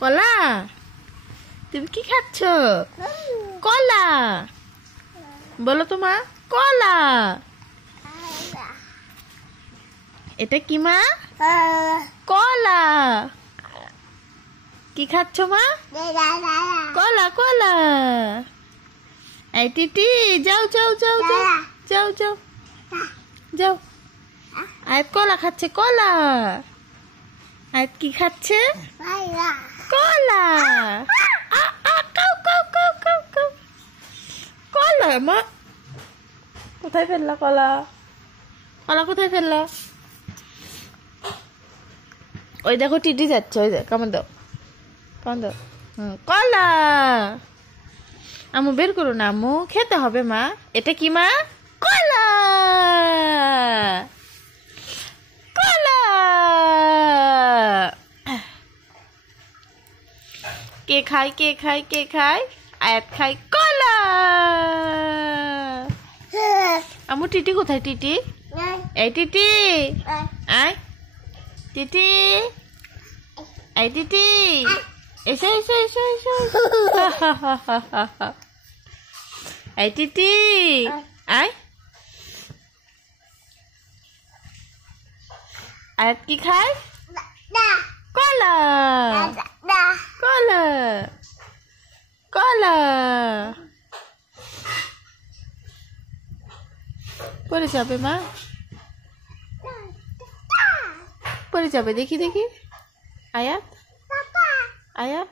কলা? তুমি কি খাচ্ছ? কলা। বলো তো মা, কলা। এটা কি মা? কলা। কি খাচ্ছ মা? কলা কলা। এই টিটি যাও যাও যাও যাও যাও যাও যাও। আয়াত কলা খাচ্ছে, কলা। আয়াত কি খাচ্ছে? কলা। Cow cow cow cow cow. কলা মা কোথায় ফেললা? কলা কলা কোথায় ফেললা? ওই দেখো টিটি যাচ্ছে, ওই দেখ, কামড় দাও, কামড় দাও। কলা। আম্মু বের করো না, আম্মু খেতে হবে মা। এটা কি মা? কলা। কলা। কে খায় কে খায় কে খায়? আয়াত খায় কলা। আম্মু টিটি কোথায়? টিটি, এই টিটি আয়, টিটি এই টিটি এসো এসো এসো এসো। এই টিটি আয়। আয়াত কি খায়? কলা। কলা কলা। পড়ে যাবে মা, পড়ে যাবে। দেখি দেখি আয়াত, আয়াত